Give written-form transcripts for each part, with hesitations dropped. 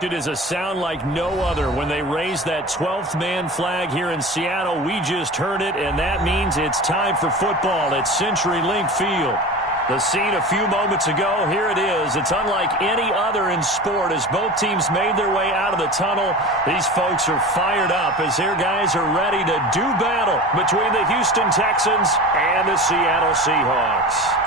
It is a sound like no other when they raise that 12th man flag here in Seattle. We just heard it, and that means it's time for football at CenturyLink Field. The scene a few moments ago, here it is. It's unlike any other in sport as both teams made their way out of the tunnel. These folks are fired up as their guys are ready to do battle between the Houston Texans and the Seattle Seahawks.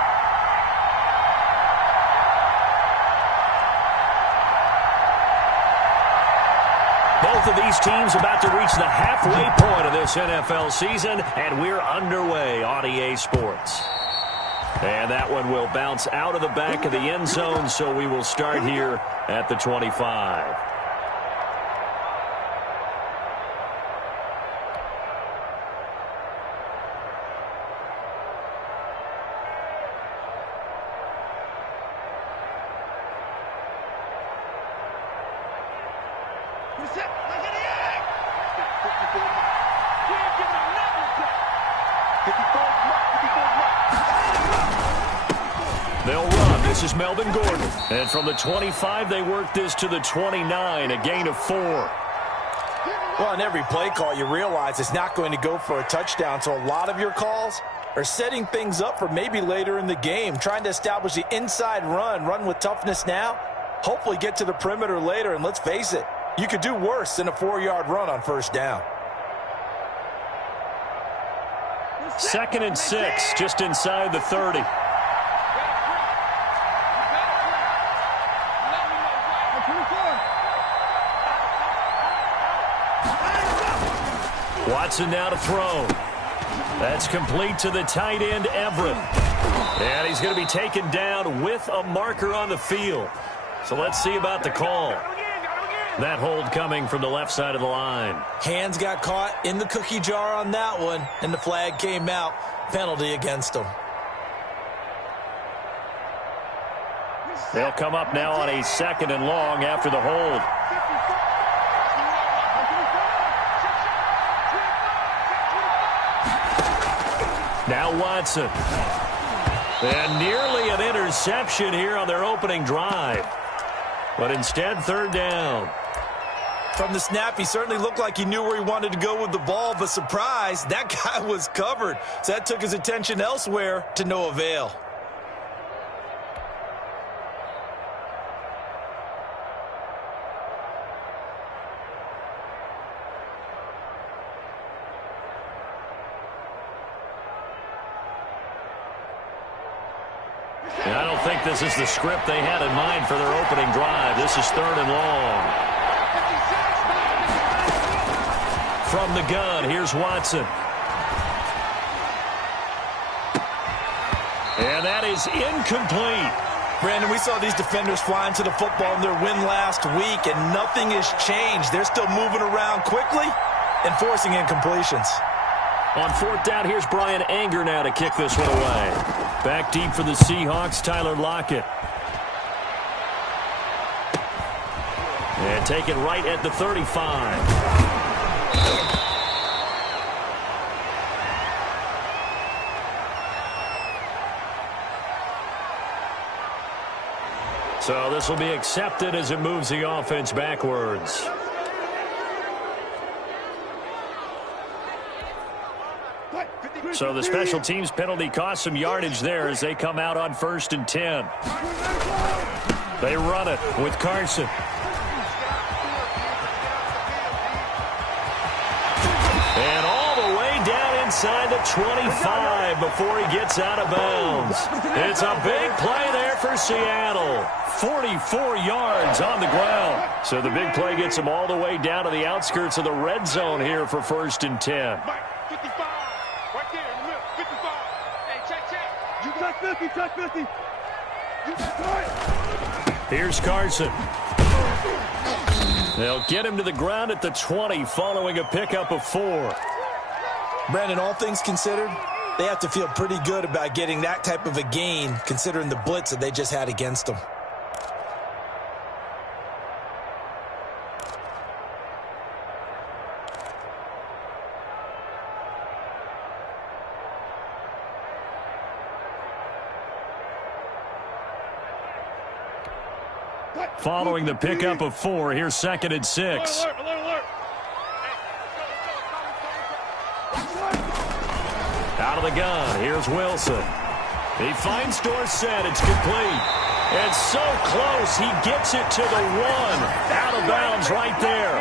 Both of these teams about to reach the halfway point of this NFL season, and we're underway on EA Sports. And that one will bounce out of the back of the end zone, so we will start here at the 25. They'll run. This is Melvin Gordon. And from the 25, they work this to the 29, a gain of 4. Well, on every play call, you realize it's not going to go for a touchdown, so a lot of your calls are setting things up for maybe later in the game, trying to establish the inside run with toughness now, hopefully get to the perimeter later, and let's face it, you could do worse than a 4-yard run on first down. 2nd and 6, just inside the 30. Watson now to throw. That's complete to the tight end, Everett. And he's going to be taken down with a marker on the field. So let's see about the call. That hold coming from the left side of the line. Hands got caught in the cookie jar on that one, and the flag came out. Penalty against him. They'll come up now on a 2nd and long after the hold. Now Watson. And nearly an interception here on their opening drive. But instead, 3rd down. From the snap, he certainly looked like he knew where he wanted to go with the ball, but surprise, that guy was covered. So that took his attention elsewhere to no avail. And I don't think this is the script they had in mind for their opening drive. This is 3rd and long. From the gun, here's Watson. And that is incomplete. Brandon, we saw these defenders flying to the football in their win last week, and nothing has changed. They're still moving around quickly and forcing incompletions. On 4th down, here's Brian Anger now to kick this one away. Back deep for the Seahawks, Tyler Lockett. And take it right at the 35. So this will be accepted as it moves the offense backwards. So the special teams penalty cost some yardage there as they come out on 1st and 10. They run it with Carson. And all the way down inside the 25 before he gets out of bounds. It's a big play there for Seattle. 44 yards on the ground. So the big play gets him all the way down to the outskirts of the red zone here for 1st and 10. Touch 50. Here's Carson. They'll get him to the ground at the 20 following a pickup of 4. Brandon, all things considered, they have to feel pretty good about getting that type of a gain considering the blitz that they just had against them. Following the pickup of 4, here's 2nd and 6. Alert, alert, alert. Out of the gun, here's Wilson. He finds Dorsett, it's complete. And so close, he gets it to the 1. Out of bounds right there.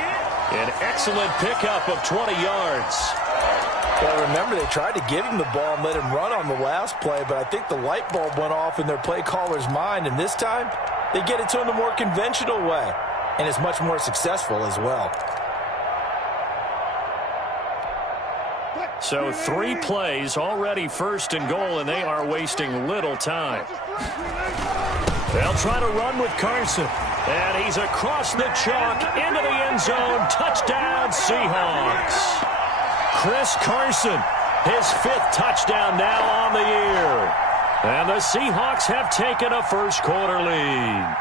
An excellent pickup of 20 yards. Well, remember, they tried to give him the ball and let him run on the last play, but I think the light bulb went off in their play caller's mind, and this time, they get it to him the more conventional way, and it's much more successful as well. So 3 plays, already 1st and goal, and they are wasting little time. They'll try to run with Carson. And he's across the chalk into the end zone. Touchdown, Seahawks. Chris Carson, his 5th touchdown now on the year. And the Seahawks have taken a first-quarter lead.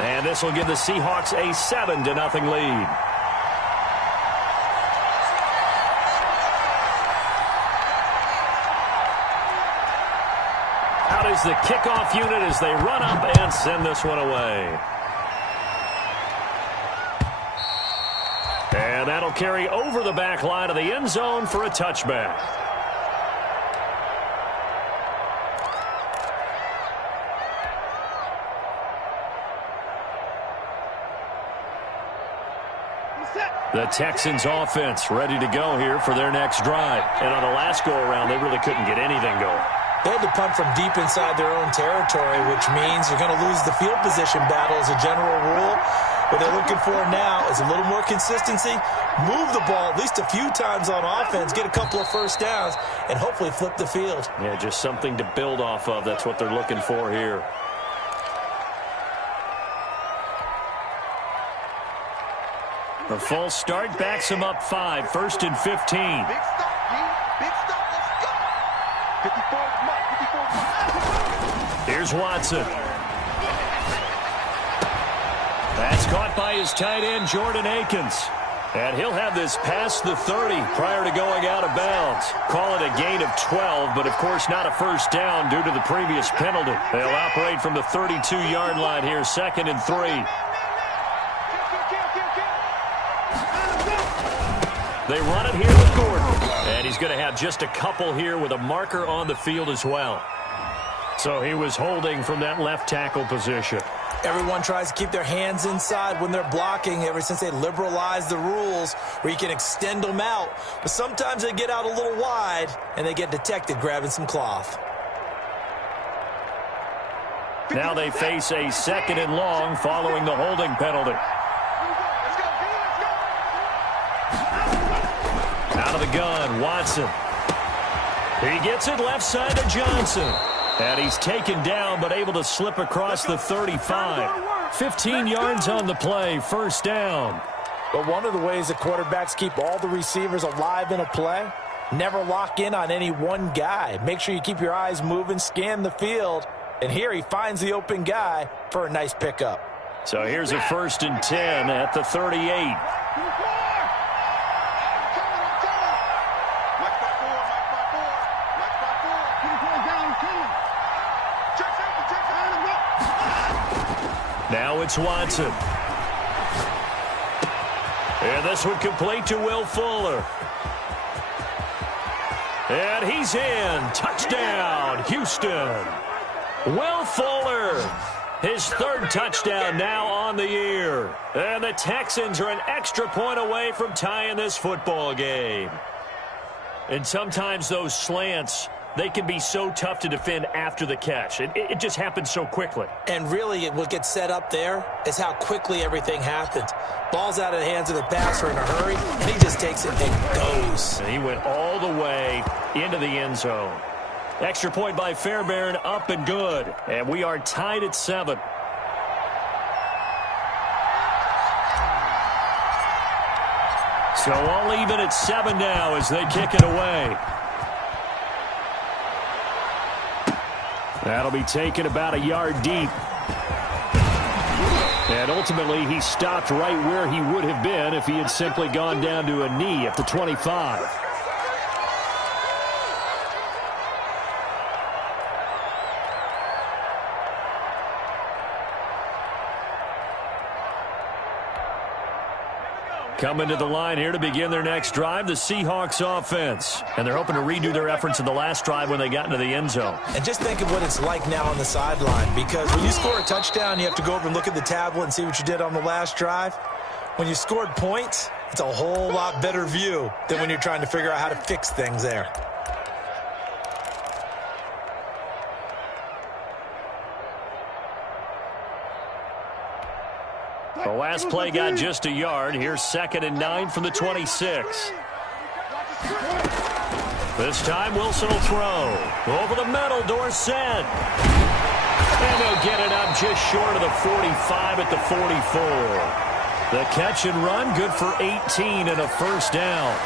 And this will give the Seahawks a 7-0 lead. Out is the kickoff unit as they run up and send this one away. And that'll carry over the back line of the end zone for a touchback. The Texans offense ready to go here for their next drive. And on the last go-around, they really couldn't get anything going. They had to punt from deep inside their own territory, which means you're going to lose the field position battle as a general rule. What they're looking for now is a little more consistency, move the ball at least a few times on offense, get a couple of first downs, and hopefully flip the field. Yeah, just something to build off of. That's what they're looking for here. The false start backs him up 5, 1st and 15. Big stop, G. Big stop. Let's go. 54 mark. Here's Watson. That's caught by his tight end, Jordan Akins. And he'll have this past the 30 prior to going out of bounds. Call it a gain of 12, but of course not a first down due to the previous penalty. They'll operate from the 32-yard line here, 2nd and 3. They run it here with Gordon. And he's going to have just a couple here with a marker on the field as well. So he was holding from that left tackle position. Everyone tries to keep their hands inside when they're blocking ever since they liberalized the rules where you can extend them out. But sometimes they get out a little wide and they get detected grabbing some cloth. Now they face a 2nd and long following the holding penalty. Out of the gun, Watson. He gets it left side to Johnson. And he's taken down but able to slip across the 35. 15 yards on the play, first down. But one of the ways that quarterbacks keep all the receivers alive in a play, never lock in on any one guy. Make sure you keep your eyes moving, scan the field. And here he finds the open guy for a nice pickup. So here's a 1st and 10 at the 38. Now it's Watson. And this one complete to Will Fuller. And he's in. Touchdown, Houston. Will Fuller, his 3rd touchdown now on the year. And the Texans are an extra point away from tying this football game. And sometimes those slants, they can be so tough to defend after the catch. It just happens so quickly. And really, what gets set up there is how quickly everything happens. Ball's out of the hands of the passer in a hurry, and he just takes it and goes. And he went all the way into the end zone. Extra point by Fairbairn, up and good. And we are tied at 7. So all even at 7 now as they kick it away. That'll be taken about a yard deep. And ultimately, he stopped right where he would have been if he had simply gone down to a knee at the 25. Coming to the line here to begin their next drive, the Seahawks offense. And they're hoping to redo their efforts in the last drive when they got into the end zone. And just think of what it's like now on the sideline, because when you score a touchdown, you have to go over and look at the tablet and see what you did on the last drive. When you scored points, it's a whole lot better view than when you're trying to figure out how to fix things there. The last play got just a yard. Here's 2nd and 9 from the 26. This time Wilson will throw. Over the middle, Dorsett. And he'll get it up just short of the 45 at the 44. The catch and run, good for 18 and a first down.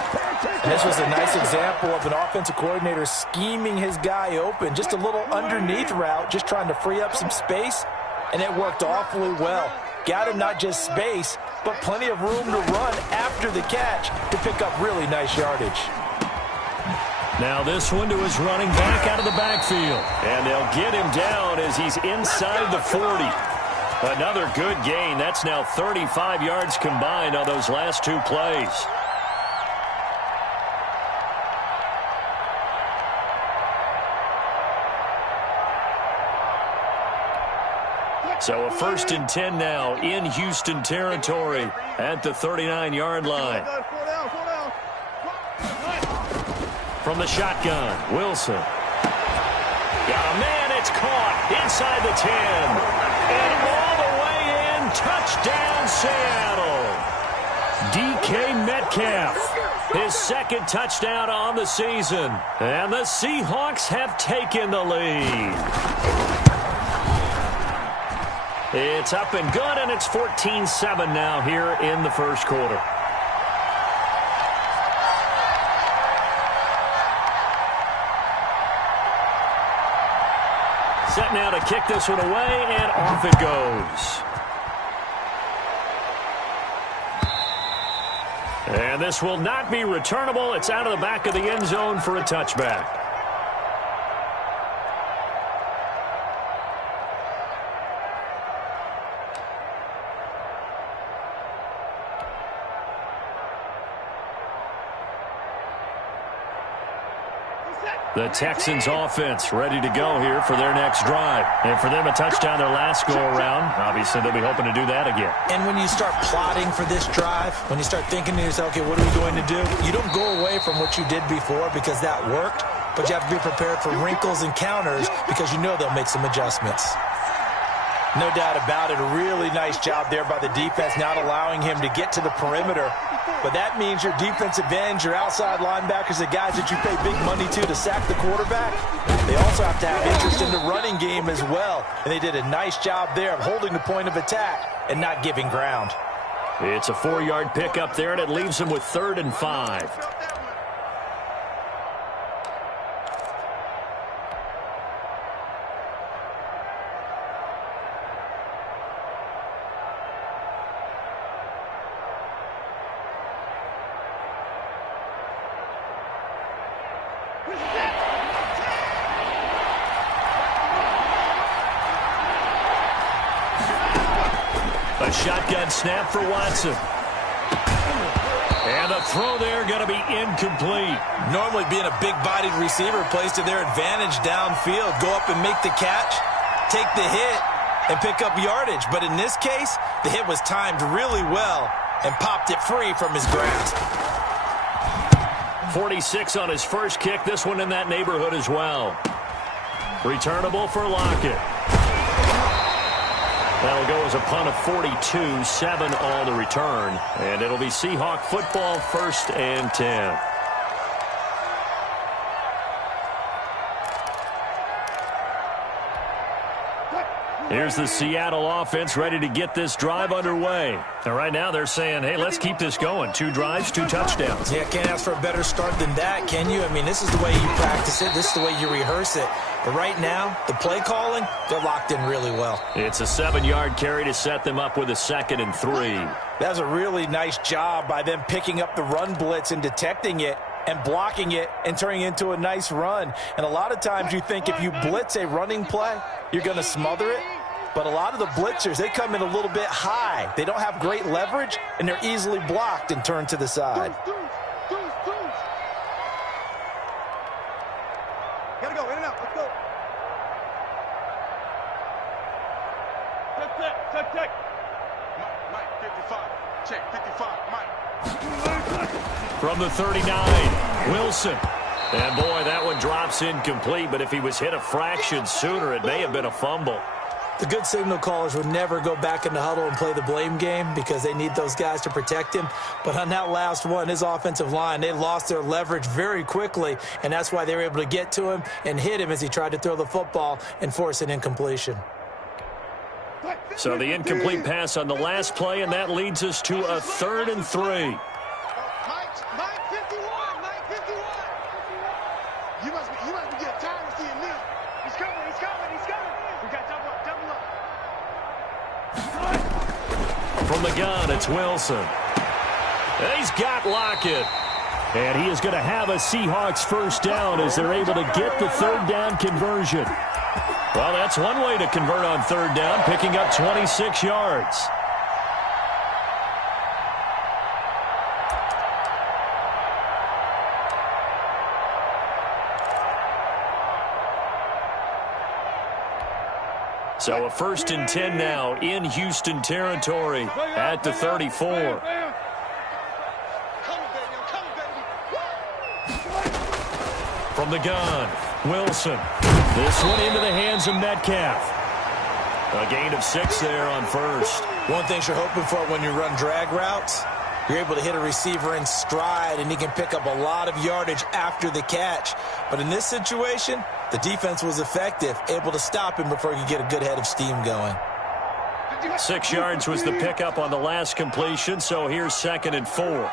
And this was a nice example of an offensive coordinator scheming his guy open. Just a little underneath route, just trying to free up some space. And it worked awfully well. Got him not just space, but plenty of room to run after the catch to pick up really nice yardage. Now this one to his running back out of the backfield. And they'll get him down as he's inside the 40. Another good gain. That's now 35 yards combined on those last two plays. So a 1st and 10 now in Houston territory at the 39-yard line. From the shotgun, Wilson. Got a man, it's caught inside the 10. And all the way in, touchdown Seattle. DK Metcalf, his 2nd touchdown on the season. And the Seahawks have taken the lead. It's up and good, and it's 14-7 now here in the first quarter. Set now to kick this one away, and off it goes. And this will not be returnable. It's out of the back of the end zone for a touchback. The Texans offense ready to go here for their next drive. And for them, a touchdown their last go-around. Obviously, they'll be hoping to do that again. And when you start plotting for this drive, when you start thinking to yourself, okay, what are we going to do? You don't go away from what you did before because that worked, but you have to be prepared for wrinkles and counters because you know they'll make some adjustments. No doubt about it. A really nice job there by the defense, not allowing him to get to the perimeter. But that means your defensive ends, your outside linebackers, the guys that you pay big money to sack the quarterback, they also have to have interest in the running game as well. And they did a nice job there of holding the point of attack and not giving ground. It's a 4-yard pickup there, and it leaves them with 3rd and 5. A shotgun snap for Watson. And the throw there going to be incomplete. Normally being a big-bodied receiver plays to their advantage downfield. Go up and make the catch, take the hit, and pick up yardage. But in this case, the hit was timed really well and popped it free from his grasp. 46 on his first kick. This one in that neighborhood as well. Returnable for Lockett. That'll go as a punt of 42, 7 on the return. And it'll be Seahawk football, 1st and 10. Here's the Seattle offense ready to get this drive underway. And right now they're saying, hey, let's keep this going. 2 drives, 2 touchdowns. Yeah, can't ask for a better start than that, can you? I mean, this is the way you practice it. This is the way you rehearse it. But right now, the play calling, they're locked in really well. It's a 7-yard carry to set them up with a 2nd and 3. That was a really nice job by them picking up the run blitz and detecting it and blocking it and turning it into a nice run. And a lot of times you think if you blitz a running play, you're going to smother it. But a lot of the blitzers, they come in a little bit high. They don't have great leverage, and they're easily blocked and turned to the side. Gotta go, in and out, let's go. Check. Mike, 55. Check, 55, Mike. From the 39, Wilson. And boy, that one drops incomplete, but if he was hit a fraction sooner, it may have been a fumble. The good signal callers would never go back in the huddle and play the blame game because they need those guys to protect him. But on that last one, his offensive line, they lost their leverage very quickly, and that's why they were able to get to him and hit him as he tried to throw the football and force an incompletion. So the incomplete pass on the last play, and that leads us to a 3rd and 3. Mike 51. You must be getting tired of seeing this. He's coming. We got double up. From the gun, it's Wilson. And he's got Lockett. And he is going to have a Seahawks first down as they're able to get the 3rd down conversion. Well, that's one way to convert on 3rd down, picking up 26 yards. So a 1st and 10 now in Houston territory at the 34. From the gun, Wilson. This one into the hands of Metcalf. A gain of 6 there on 1st. One thing you're hoping for when you run drag routes, you're able to hit a receiver in stride, and he can pick up a lot of yardage after the catch. But in this situation, the defense was effective, able to stop him before he could get a good head of steam going. 6 yards was the pickup on the last completion, so here's 2nd and 4.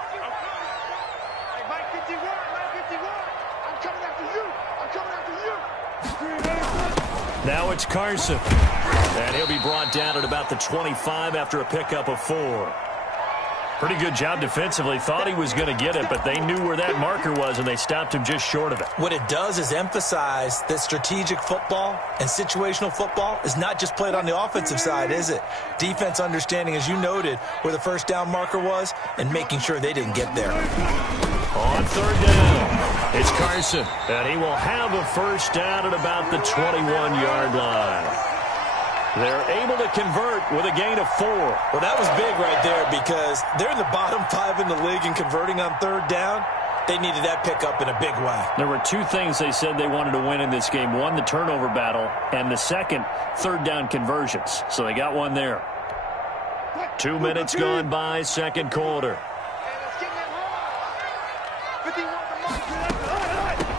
Now it's Carson. And he'll be brought down at about the 25 after a pickup of 4. Pretty good job defensively. Thought he was going to get it, but they knew where that marker was, and they stopped him just short of it. What it does is emphasize that strategic football and situational football is not just played on the offensive side, is it? Defense understanding, as you noted, where the 1st down marker was and making sure they didn't get there. On 3rd down, it's Carson, and he will have a 1st down at about the 21-yard line. They're able to convert with a gain of 4. Well, that was big right there because they're in the bottom 5 in the league in converting on 3rd down. They needed that pickup in a big way. There were 2 things they said they wanted to win in this game. One, the turnover battle, and the second, 3rd down conversions. So they got one there. 2 minutes gone by, 2nd quarter.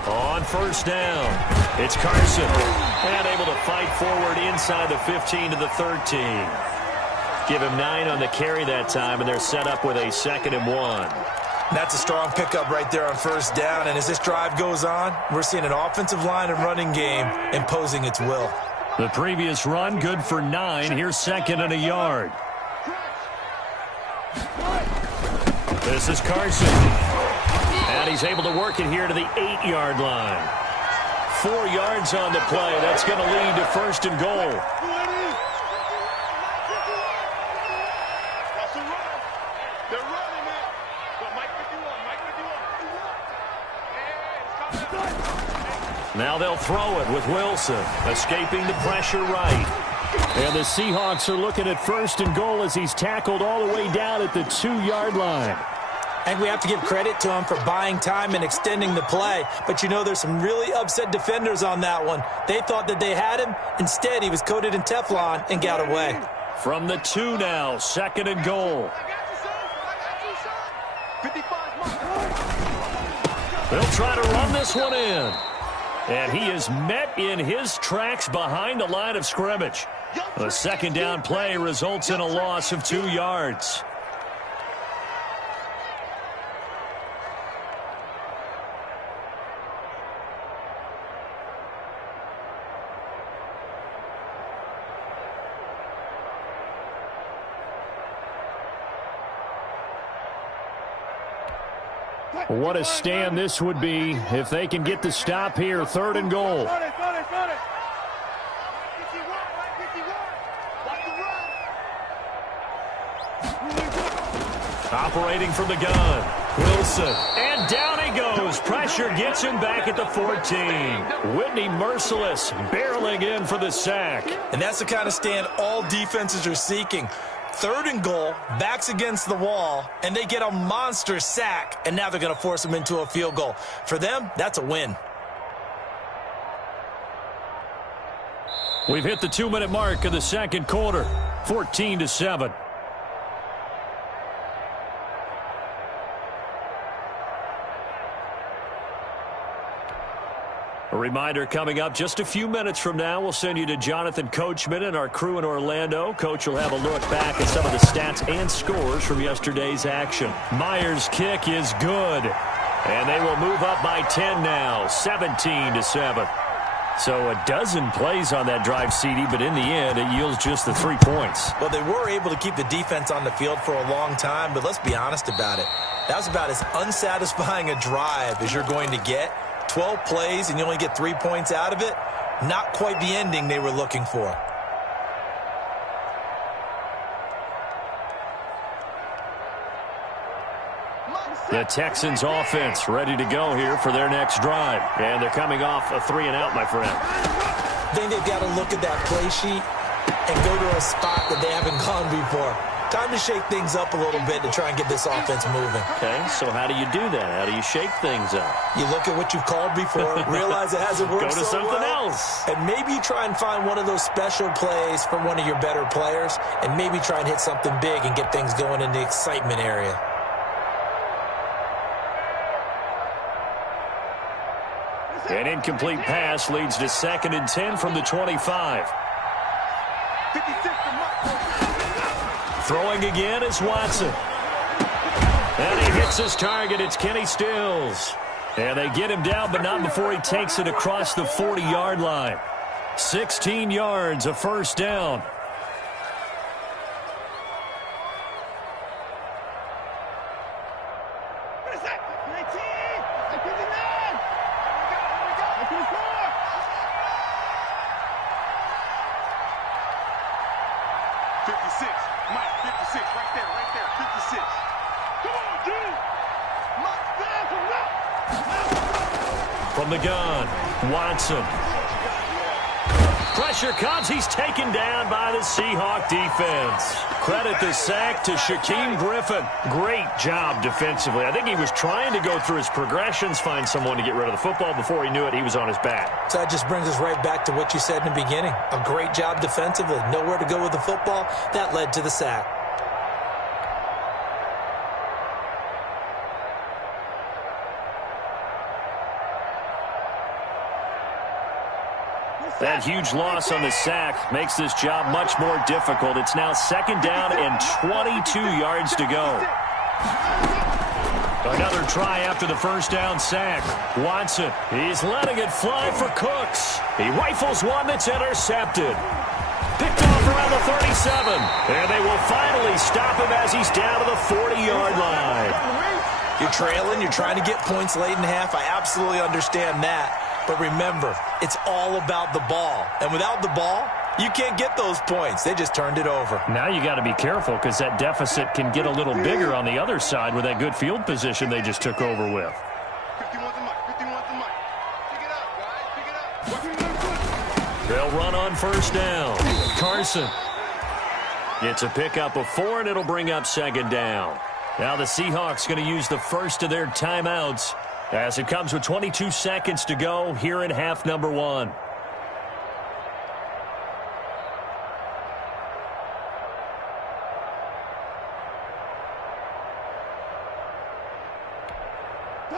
On 1st down, it's Carson. And able to fight forward inside the 15 to the 13. Give him 9 on the carry that time, and they're set up with a 2nd and 1. That's a strong pickup right there on 1st down, and as this drive goes on, we're seeing an offensive line and running game imposing its will. The previous run, good for 9. Here's 2nd and a yard. This is Carson. And he's able to work it here to the 8-yard line. 4 yards on the play. That's going to lead to 1st and goal. Now they'll throw it with Wilson, escaping the pressure right. And the Seahawks are looking at 1st and goal as he's tackled all the way down at the 2-yard line. I think we have to give credit to him for buying time and extending the play. But, you know, there's some really upset defenders on that one. They thought that they had him. Instead, he was coated in Teflon and got away. From the 2 now, 2nd and goal. They'll try to run this one in. And he is met in his tracks behind the line of scrimmage. The 2nd down play results in a loss of 2 yards. What a stand this would be if they can get the stop here. 3rd and goal. Operating from the gun, Wilson. And down he goes. Pressure gets him back at the 14. Whitney merciless, barreling in for the sack. And that's the kind of stand all defenses are seeking. 3rd and goal, backs against the wall, and they get a monster sack, and now they're going to force them into a field goal. For them, that's a win. We've hit the 2-minute mark of the second quarter, 14-7. A reminder coming up just a few minutes from now, we'll send you to Jonathan Coachman and our crew in Orlando. Coach will have a look back at some of the stats and scores from yesterday's action. Myers' kick is good, and they will move up by 10 now, 17-7. So a dozen plays on that drive, CD, but in the end, it yields just the 3 points. Well, they were able to keep the defense on the field for a long time, but let's be honest about it. That was about as unsatisfying a drive as you're going to get. 12 plays and you only get 3 points out of it. Not quite the ending they were looking for. The Texans offense ready to go here for their next drive. And they're coming off a 3-and-out, my friend. I think they've got to look at that play sheet and go to a spot that they haven't gone before. Time to shake things up a little bit to try and get this offense moving. Okay, so how do you do that? How do you shake things up? You look at what you've called before, realize it hasn't worked Go to so something well, else. and maybe try and find one of those special plays from one of your better players, and maybe try and hit something big and get things going in the excitement area. An incomplete pass leads to 2nd and 10 from the 25. Throwing again is Watson. And he hits his target. It's Kenny Stills. And they get him down, but not before he takes it across the 40-yard line. 16 yards, a first down. From the gun, Watson. Pressure comes. He's taken down by the Seahawk defense. Credit the sack to Shaquem Griffin. Great job defensively. I think he was trying to go through his progressions, find someone to get rid of the football. Before he knew it, he was on his back. So that just brings us right back to what you said in the beginning. A great job defensively. Nowhere to go with the football. That led to the sack. That huge loss on the sack makes this job much more difficult. It's now 2nd down and 22 yards to go. Another try after the first down sack. Watson, he's letting it fly for Cooks. He rifles one that's intercepted. Picked off around the 37. And they will finally stop him as he's down to the 40-yard line. You're trailing. You're trying to get points late in half. I absolutely understand that. But remember, it's all about the ball. And without the ball, you can't get those points. They just turned it over. Now you got to be careful because that deficit can get a little bigger on the other side with that good field position they just took over with. 51's the mic. 51's the mic. Pick it up, guys. Pick it up. They'll run on first down. Carson. It's a pickup of 4, and it'll bring up 2nd down. Now the Seahawks going to use the first of their timeouts as it comes with 22 seconds to go here in half number 1.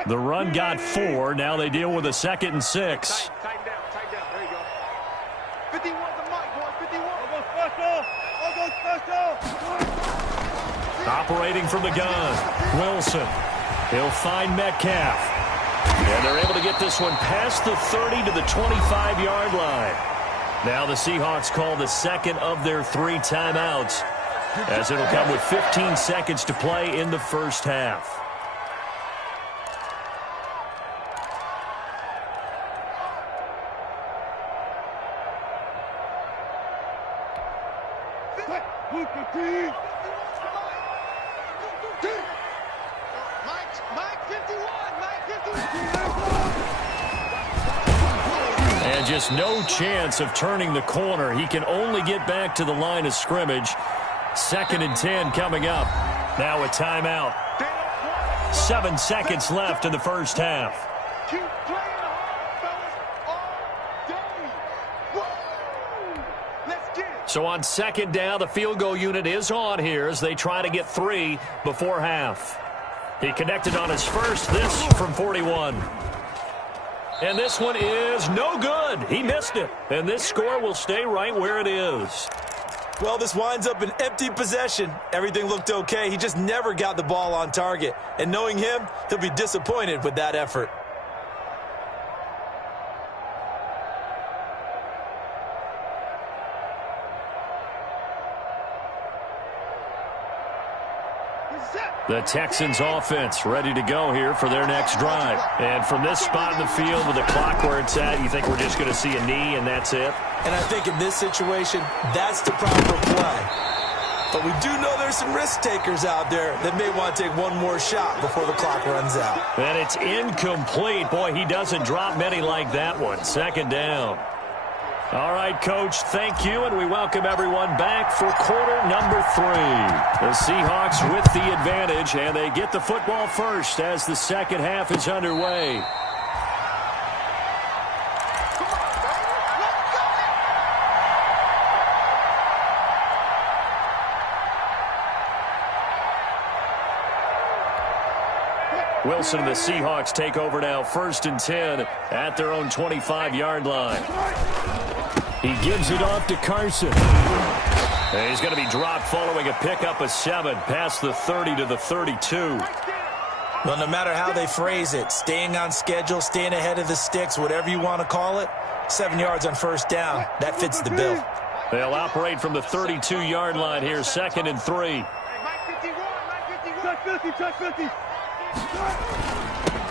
The run got 4. Now they deal with a 2nd and 6. Tighten down. There you go. 51's the mic, boy. 51. I'll go special. Operating from the gun, Wilson. He'll find Metcalf. And they're able to get this one past the 30 to the 25-yard line. Now the Seahawks call the 2nd of their 3 timeouts, as it'll come with 15 seconds to play in the first half. Mike 51. Mike 51. And just no chance of turning the corner. He can only get back to the line of scrimmage. 2nd and 10 coming up. Now a timeout. 7 seconds left in the first half. Keep playing hard, fellas, all day. Woo! Let's get it. So on 2nd down, the field goal unit is on here as they try to get 3 before half. He connected on his first, this from 41. And this one is no good. He missed it. And this score will stay right where it is. Well, this winds up an empty possession. Everything looked okay. He just never got the ball on target. And knowing him, he'll be disappointed with that effort. The Texans offense ready to go here for their next drive. And from this spot in the field with the clock where it's at, you think we're just going to see a knee and that's it? And I think in this situation, that's the proper play. But we do know there's some risk takers out there that may want to take one more shot before the clock runs out. And it's incomplete. Boy, he doesn't drop many like that one. 2nd down. All right, Coach, thank you, and we welcome everyone back for quarter number 3. The Seahawks with the advantage, and they get the football first as the second half is underway. Wilson and the Seahawks take over now, 1st and 10 at their own 25-yard line. He gives it off to Carson. And he's going to be dropped following a pickup of 7 past the 30 to the 32. Well, no matter how they phrase it, staying on schedule, staying ahead of the sticks, whatever you want to call it, 7 yards on 1st down, that fits the bill. They'll operate from the 32-yard line here, 2nd and 3. Touch 50, touch 50.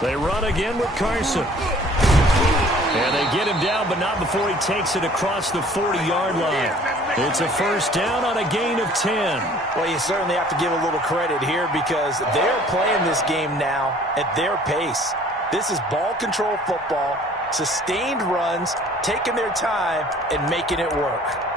They run again with Carson. And they get him down, but not before he takes it across the 40-yard line. It's a 1st down on a gain of 10. Well, you certainly have to give a little credit here because they're playing this game now at their pace. This is ball control football, sustained runs, taking their time, and making it work.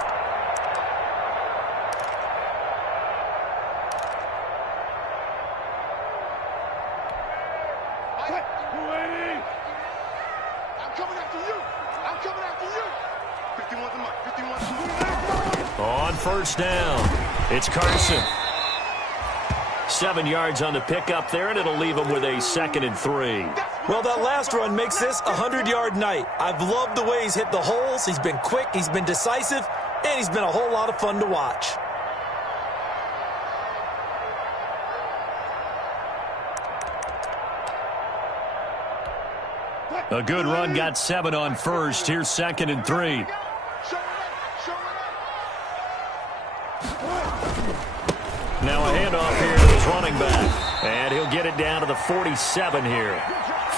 On 1st down, it's Carson. 7 yards on the pickup there, and it'll leave him with a 2nd and 3. Well, that last run makes this a 100-yard night. I've loved the way he's hit the holes. He's been quick, he's been decisive, and he's been a whole lot of fun to watch. A good run, got 7 on 1st. Here's 2nd and 3. Now a handoff here to his running back. And he'll get it down to the 47 here.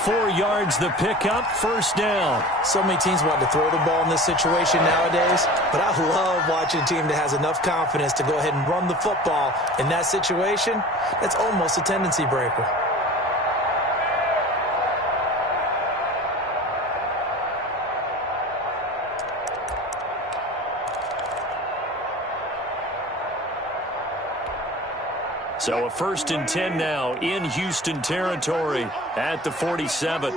4 yards the pickup, 1st down. So many teams want to throw the ball in this situation nowadays, but I love watching a team that has enough confidence to go ahead and run the football. In that situation, that's almost a tendency breaker. So a 1st and 10 now in Houston territory at the 47.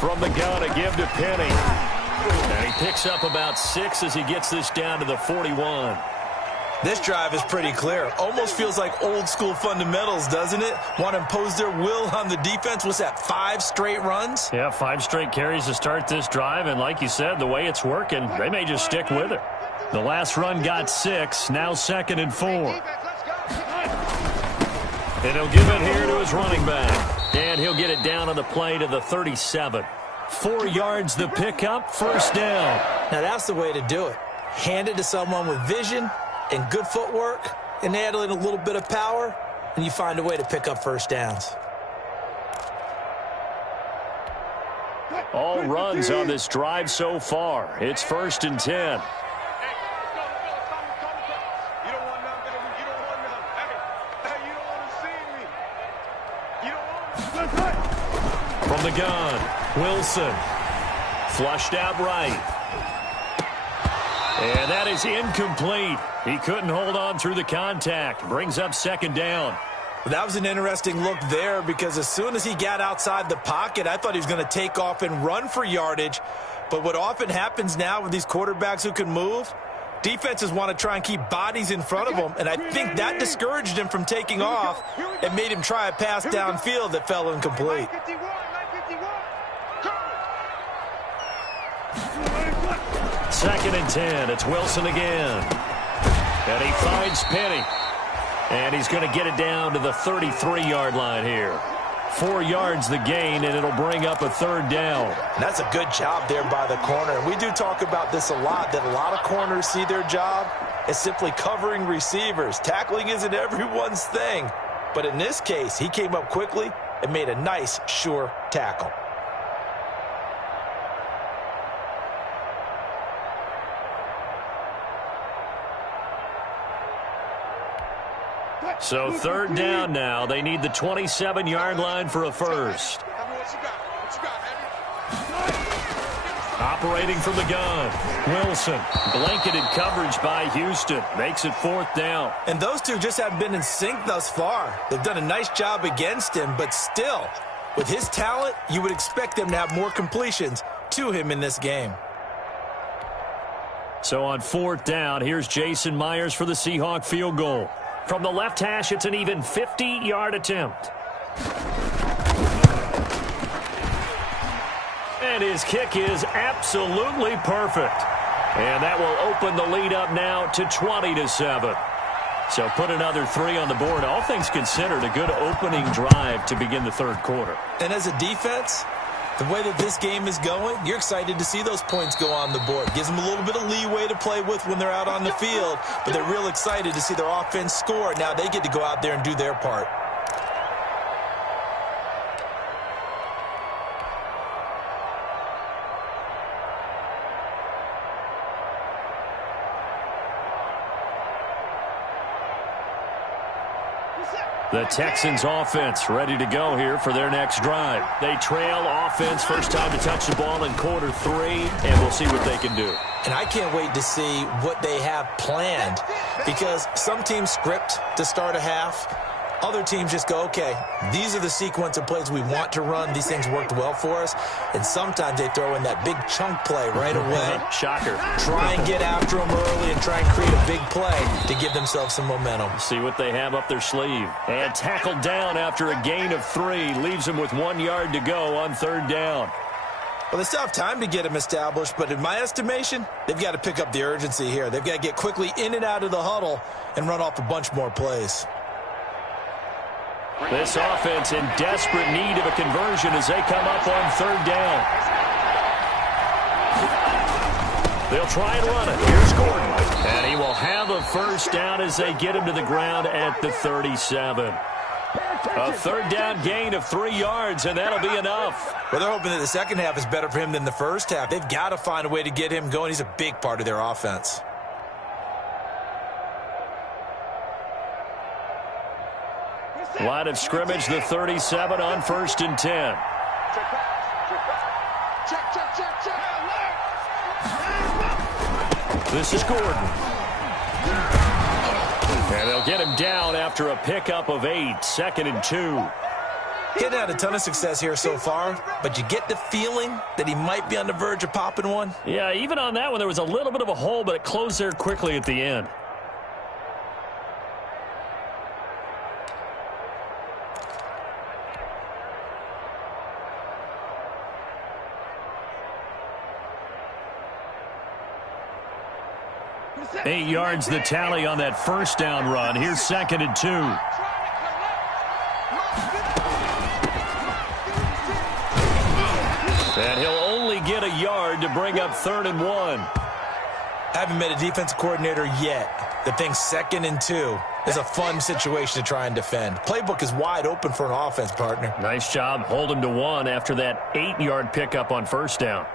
From the gun, a give to Penny. And he picks up about 6 as he gets this down to the 41. This drive is pretty clear. Almost feels like old school fundamentals, doesn't it? Want to impose their will on the defense. What's that, 5 straight runs? Yeah, 5 straight carries to start this drive. And like you said, the way it's working, they may just stick with it. The last run got 6, now 2nd and 4. And he'll give it here to his running back. And he'll get it down on the play to the 37. 4 yards the pickup, 1st down. Now that's the way to do it. Hand it to someone with vision and good footwork, and add in a little bit of power, and you find a way to pick up 1st downs. All runs on this drive so far. It's 1st and 10. From the gun, Wilson. Flushed out right. And that is incomplete. He couldn't hold on through the contact. Brings up 2nd down. That was an interesting look there because as soon as he got outside the pocket, I thought he was going to take off and run for yardage. But what often happens now with these quarterbacks who can move, defenses want to try and keep bodies in front of them, and I think that discouraged him from taking off and made him try a pass downfield that fell incomplete. 2nd and 10. It's Wilson again. And he finds Penny. And he's going to get it down to the 33-yard line here. 4 yards the gain, and it'll bring up a 3rd down. And that's a good job there by the corner. And we do talk about this a lot, that a lot of corners see their job as simply covering receivers. Tackling isn't everyone's thing. But in this case, he came up quickly and made a nice, sure tackle. So 3rd down now. They need the 27-yard line for a first. Operating from the gun, Wilson. Blanketed coverage by Houston. Makes it 4th down. And those two just haven't been in sync thus far. They've done a nice job against him, but still, with his talent, you would expect them to have more completions to him in this game. So on 4th down, here's Jason Myers for the Seahawk field goal. From the left hash, it's an even 50-yard attempt. And his kick is absolutely perfect. And that will open the lead up now to 20-7. So put another 3 on the board. All things considered, a good opening drive to begin the 3rd quarter. And as a defense, the way that this game is going, you're excited to see those points go on the board. Gives them a little bit of leeway to play with when they're out on the field, but they're real excited to see their offense score. Now they get to go out there and do their part. The Texans offense ready to go here for their next drive. They trail offense, first time to touch the ball in quarter 3, and we'll see what they can do. And I can't wait to see what they have planned, because some teams script to start a half. Other teams just go, okay, these are the sequence of plays we want to run. These things worked well for us. And sometimes they throw in that big chunk play right away. Shocker. Try and get after them early and try and create a big play to give themselves some momentum. See what they have up their sleeve. And tackled down after a gain of 3. Leaves them with 1 yard to go on 3rd down. Well, they still have time to get them established, but in my estimation, they've got to pick up the urgency here. They've got to get quickly in and out of the huddle and run off a bunch more plays. This offense in desperate need of a conversion as they come up on 3rd down. They'll try and run it. Here's Gordon. And he will have a first down as they get him to the ground at the 37. A 3rd down gain of 3 yards, and that'll be enough. Well, they're hoping that the second half is better for him than the first half. They've got to find a way to get him going. He's a big part of their offense. Line of scrimmage, the 37 on 1st and 10. This is Gordon. And they'll get him down after a pickup of 8, 2nd and 2. Getting had a ton of success here so far, but you get the feeling that he might be on the verge of popping one. Yeah, even on that one, there was a little bit of a hole, but it closed there quickly at the end. Eight yards the tally on that first down run. Here's 2nd and 2. And he'll only get a yard to bring up 3rd and 1. I haven't met a defensive coordinator yet The thing 2nd and 2 is a fun situation to try and defend. Playbook is wide open for an offense, partner. Nice job holding to 1 after that 8-yard pickup on first down.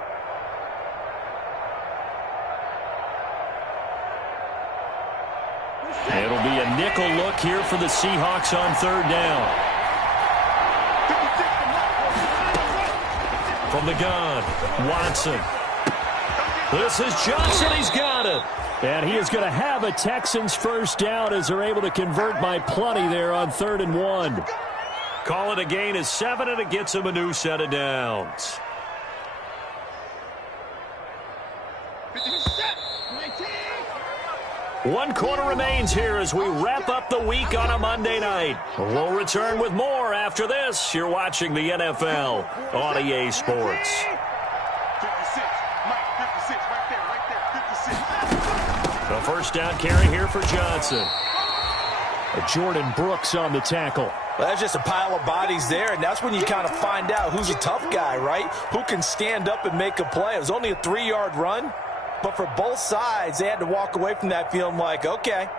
It'll be a nickel look here for the Seahawks on 3rd down. From the gun, Watson. This is Johnson. He's got it. And he is going to have a Texans first down as they're able to convert by plenty there on 3rd and 1. Call it a gain of 7, and it gets him a new set of downs. 1 quarter remains here as we wrap up the week on a Monday night. We'll return with more after this. You're watching the NFL on EA Sports. 56, Mike, 56, right there, 56. The first down carry here for Johnson. Jordan Brooks on the tackle. Well, that's just a pile of bodies there, and that's when you kind of find out who's a tough guy, right? Who can stand up and make a play. It was only a 3-yard run, but for both sides, they had to walk away from that feeling like, okay,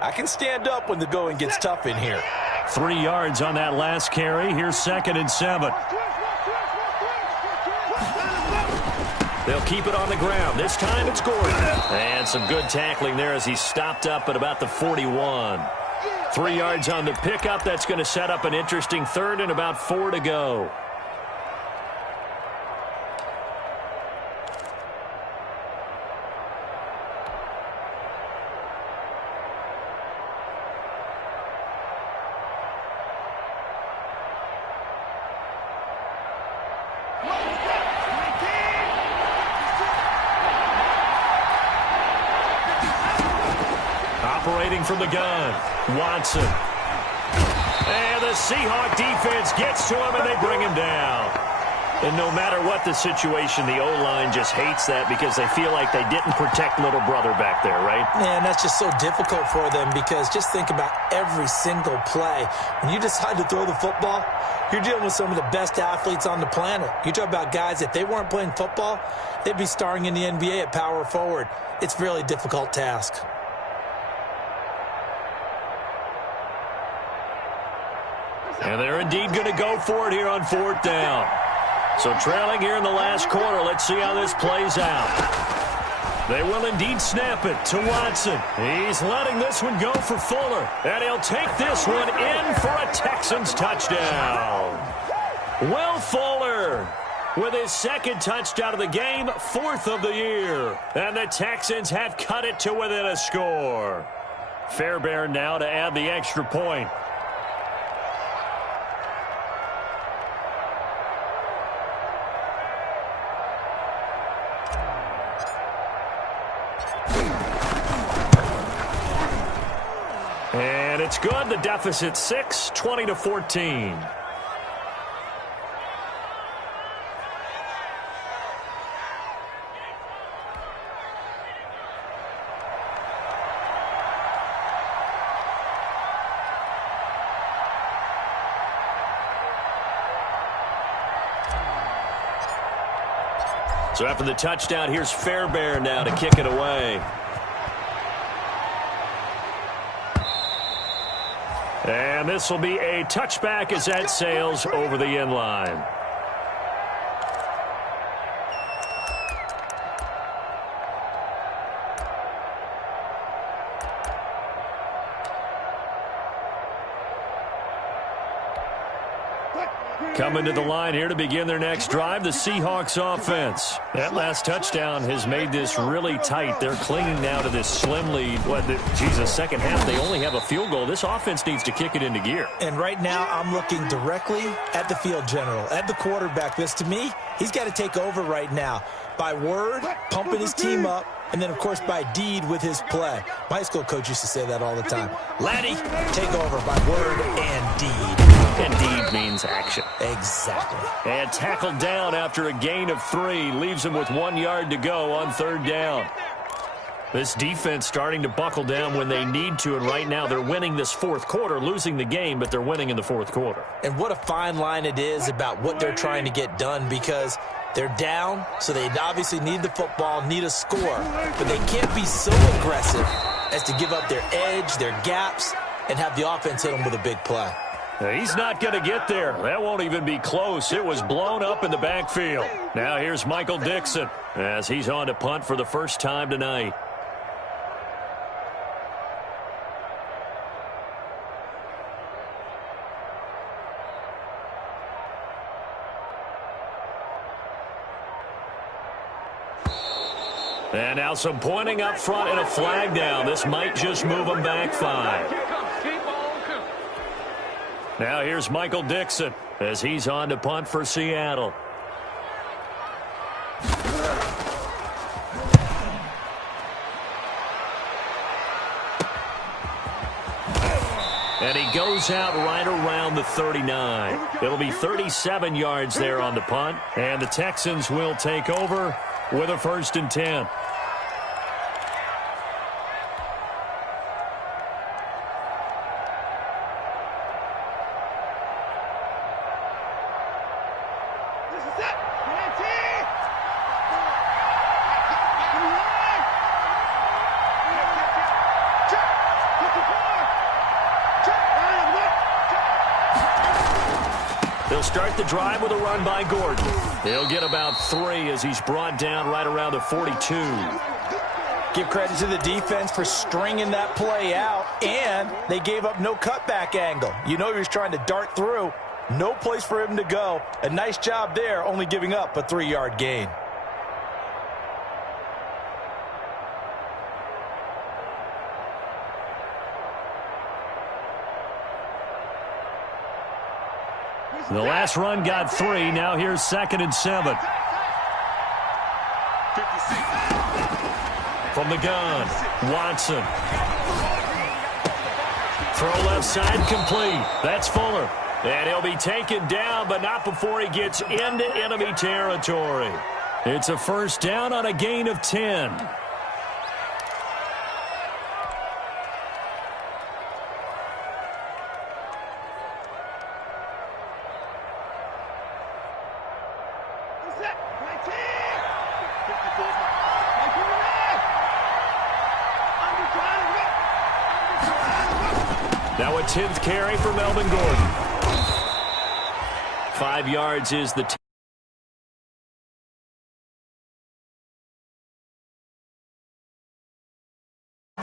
I can stand up when the going gets tough in here. 3 yards on that last carry. Here's 2nd and 7. They'll keep it on the ground. This time it's Gordon. And some good tackling there as he stopped up at about the 41. 3 yards on the pickup. That's going to set up an interesting 3rd and about 4 to go. Operating from the gun, Watson. And the Seahawk defense gets to him, and they bring him down. And no matter what the situation, the O-line just hates that because they feel like they didn't protect little brother back there, right? Man, that's just so difficult for them because just think about every single play. When you decide to throw the football, you're dealing with some of the best athletes on the planet. You talk about guys, if they weren't playing football, they'd be starring in the NBA at power forward. It's a really difficult task. And they're indeed going to go for it here on 4th down. So trailing here in the last quarter, let's see how this plays out. They will indeed snap it to Watson. He's letting this one go for Fuller. And he'll take this one in for a Texans touchdown. Will Fuller with his 2nd touchdown of the game, 4th of the year. And the Texans have cut it to within a score. Fairbairn now to add the extra point. And it's good. The deficit 6, 20-14. So after the touchdown, here's Fairbairn now to kick it away. And this will be a touchback as that sails over the end line. Coming to the line here to begin their next drive, the Seahawks offense. That last touchdown has made this really tight. They're clinging now to this slim lead. Second half, they only have a field goal. This offense needs to kick it into gear. And right now, I'm looking directly at the field general, at the quarterback. Because to me, he's got to take over right now. By word, pumping his team up, and then, of course, by deed with his play. My high school coach used to say that all the time. Laddie, take over by word and deed. And deed means action. Exactly. And tackled down after a gain of 3. Leaves him with 1 yard to go on 3rd down. This defense starting to buckle down when they need to, and right now they're winning this 4th quarter, losing the game, but they're winning in the 4th quarter. And what a fine line it is about what they're trying to get done, because they're down, so they obviously need the football, need a score, but they can't be so aggressive as to give up their edge, their gaps, and have the offense hit them with a big play. He's not going to get there. That won't even be close. It was blown up in the backfield. Now here's Michael Dixon as he's on to punt for the first time tonight. And now some pointing up front and a flag down. This might just move them back 5. Now here's Michael Dixon as he's on to punt for Seattle. And he goes out right around the 39. It'll be 37 yards there on the punt. And the Texans will take over with a 1st and 10. They'll start the drive with a run by Gordon. He'll get about 3 as he's brought down right around the 42. Give credit to the defense for stringing that play out, and they gave up no cutback angle. You know he was trying to dart through. No place for him to go. A nice job there, only giving up a 3-yard gain. The last run got 3. Now here's 2nd and 7. From the gun, Watson. Throw left side complete. That's Fuller. And he'll be taken down, but not before he gets into enemy territory. It's a 1st down on a gain of 10. Now a 10th carry for Melvin Gordon. 5 yards is the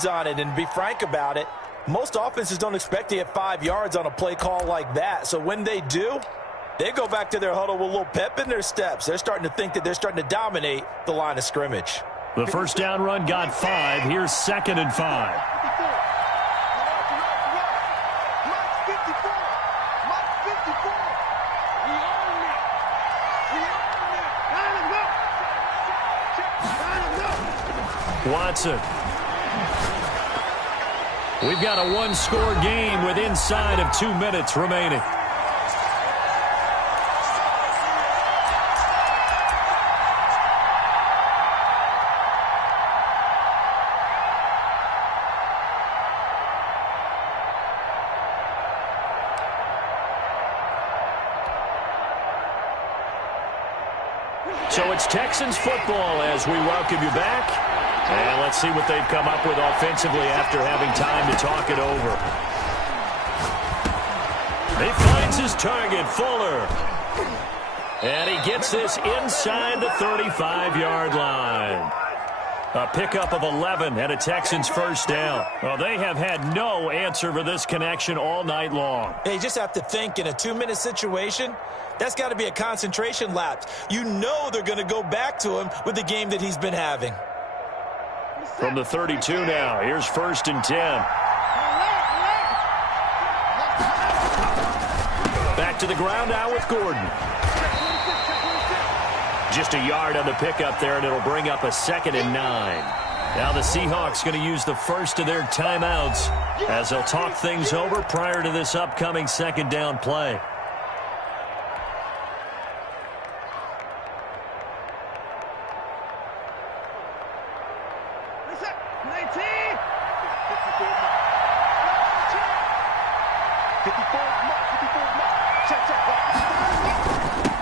on it, and be frank about it, most offenses don't expect to get 5 yards on a play call like that. So when they do, they go back to their huddle with a little pep in their steps. They're starting to think that they're starting to dominate the line of scrimmage. The 1st down run got 5. Here's 2nd and 5. Watson. We've got a 1-score game with inside of 2 minutes remaining. So it's Texans football as we welcome you back. And let's see what they've come up with offensively after having time to talk it over. He finds his target, Fuller. And he gets this inside the 35-yard line. A pickup of 11 and a Texans 1st down. Well, they have had no answer for this connection all night long. They just have to think in a 2-minute situation, that's got to be a concentration lapse. You know they're going to go back to him with the game that he's been having. From the 32 now, here's 1st and 10. Back to the ground now with Gordon. Just a yard on the pickup there, and it'll bring up a 2nd and 9. Now the Seahawks going to use the first of their timeouts as they'll talk things over prior to this upcoming 2nd down play.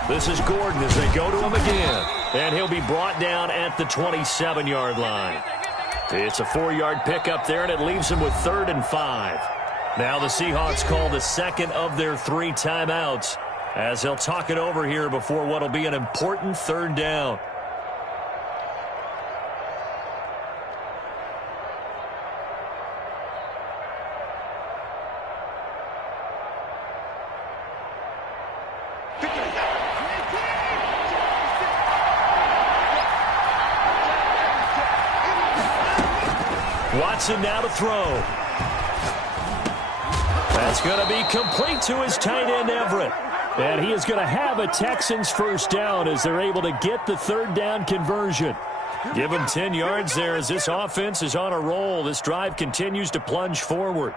This is Gordon as they go to him again. And he'll be brought down at the 27-yard line. It's a 4-yard pickup there, and it leaves them with 3rd and 5. Now the Seahawks call the second of their 3 timeouts as they'll talk it over here before what will be an important 3rd down. Watson now to throw. That's going to be complete to his tight end, Everett. And he is going to have a Texans first down as they're able to get the 3rd down conversion. Give him 10 yards there as this offense is on a roll. This drive continues to plunge forward.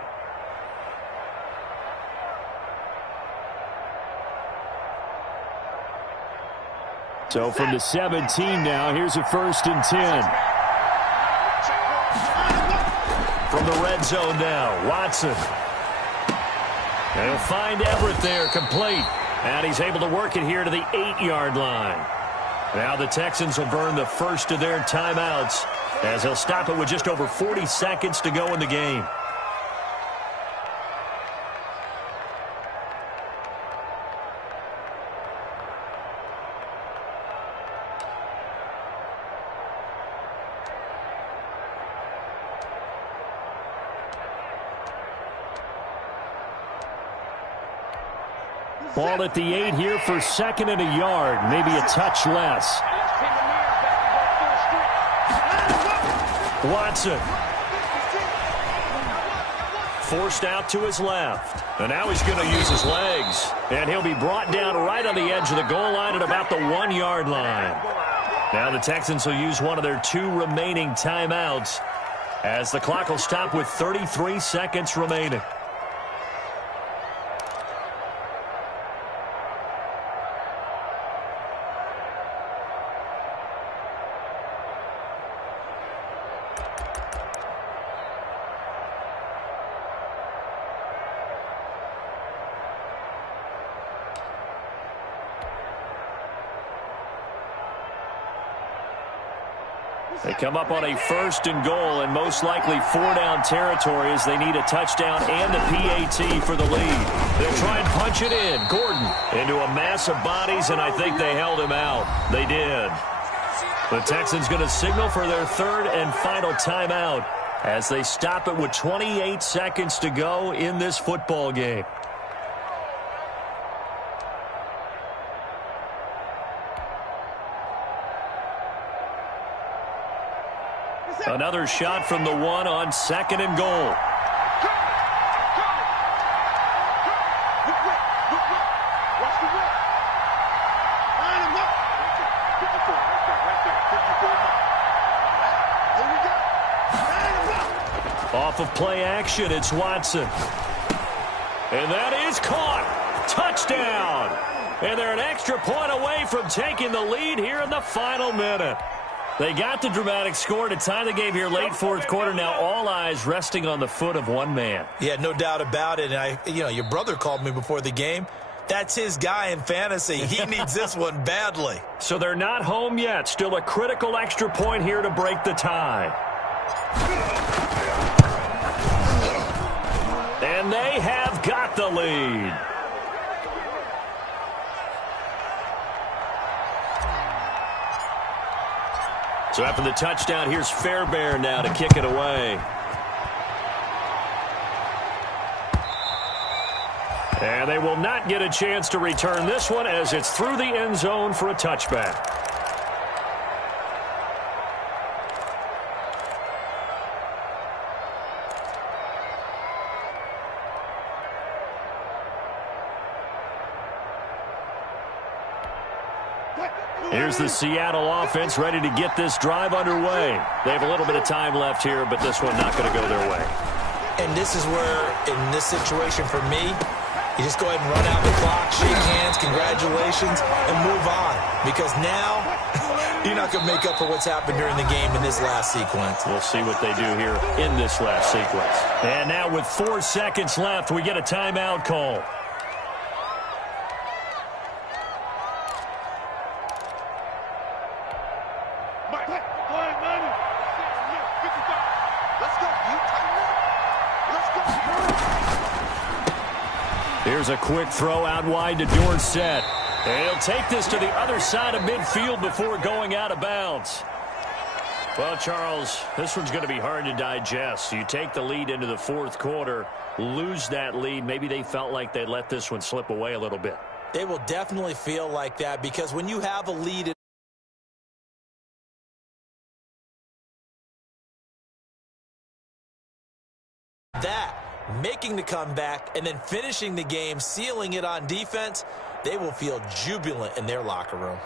So from the 17 now, here's a 1st and 10. From the red zone now, Watson. They'll find Everett there, complete. And he's able to work it here to the 8-yard line. Now the Texans will burn the first of their timeouts as they'll stop it with just over 40 seconds to go in the game. Ball at the 8 here for 2nd and a yard, maybe a touch less. Watson. Forced out to his left. And now he's going to use his legs. And he'll be brought down right on the edge of the goal line at about the 1-yard line. Now the Texans will use one of their 2 remaining timeouts as the clock will stop with 33 seconds remaining. They come up on a 1st and goal and most likely 4-down territory as they need a touchdown and a PAT for the lead. They'll try and punch it in. Gordon into a mass of bodies, and I think they held him out. They did. The Texans going to signal for their 3rd and final timeout as they stop it with 28 seconds to go in this football game. Another shot from the 1 on 2nd and goal. Off of play action, it's Watson. And that is caught. Touchdown. And they're an extra point away from taking the lead here in the final minute. They got the dramatic score to tie the game here late 4th quarter. Now all eyes resting on the foot of one man. Yeah, no doubt about it. And your brother called me before the game. That's his guy in fantasy. He needs this one badly. So they're not home yet. Still a critical extra point here to break the tie. And they have got the lead. So after the touchdown, here's Fairbairn now to kick it away. And they will not get a chance to return this one as it's through the end zone for a touchback. Here's the Seattle offense ready to get this drive underway. They have a little bit of time left here, but this one not going to go their way. And this is where, in this situation for me, you just go ahead and run out the clock, shake hands, congratulations, and move on. Because now, you're not going to make up for what's happened during the game in this last sequence. We'll see what they do here in this last sequence. And now with 4 seconds left, we get a timeout call. Here's a quick throw out wide to Dorsett. And he'll take this to the other side of midfield before going out of bounds. Well, Charles, this one's going to be hard to digest. You take the lead into the fourth quarter, lose that lead. Maybe they felt like they let this one slip away a little bit. They will definitely feel like that because when you have a lead, making the comeback and then finishing the game, sealing it on defense, they will feel jubilant in their locker room.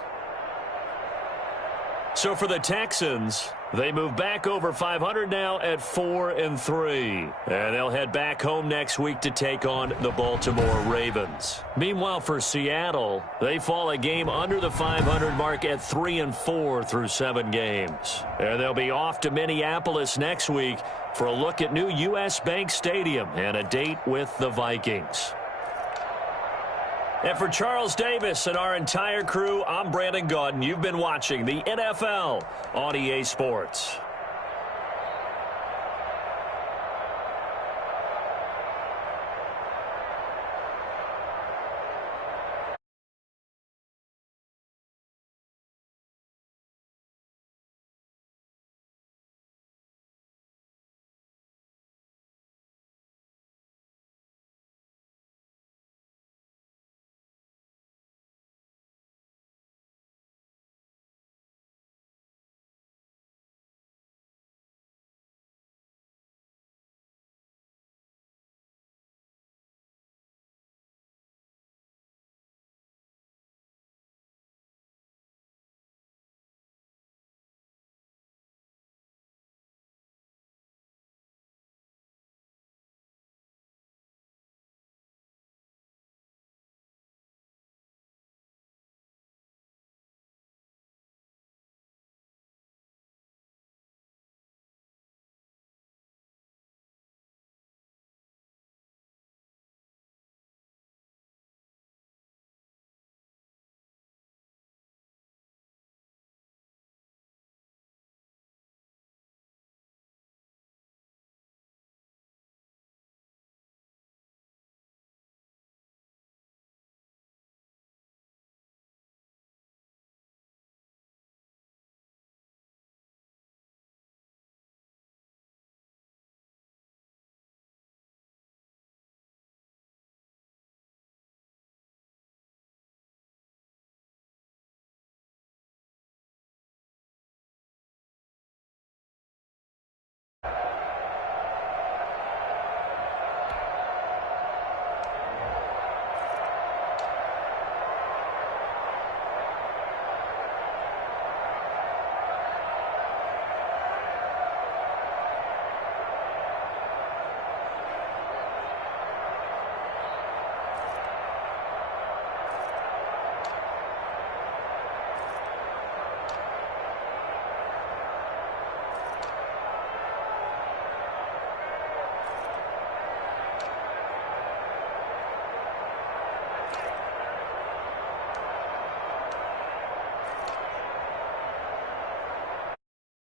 So for the Texans, they move back over 500 now at 4-3. And they'll head back home next week to take on the Baltimore Ravens. Meanwhile, for Seattle, they fall a game under the 500 mark at 3-4 through 7 games. And they'll be off to Minneapolis next week for a look at new U.S. Bank Stadium and a date with the Vikings. And for Charles Davis and our entire crew, I'm Brandon Gaudin. You've been watching the NFL on EA Sports.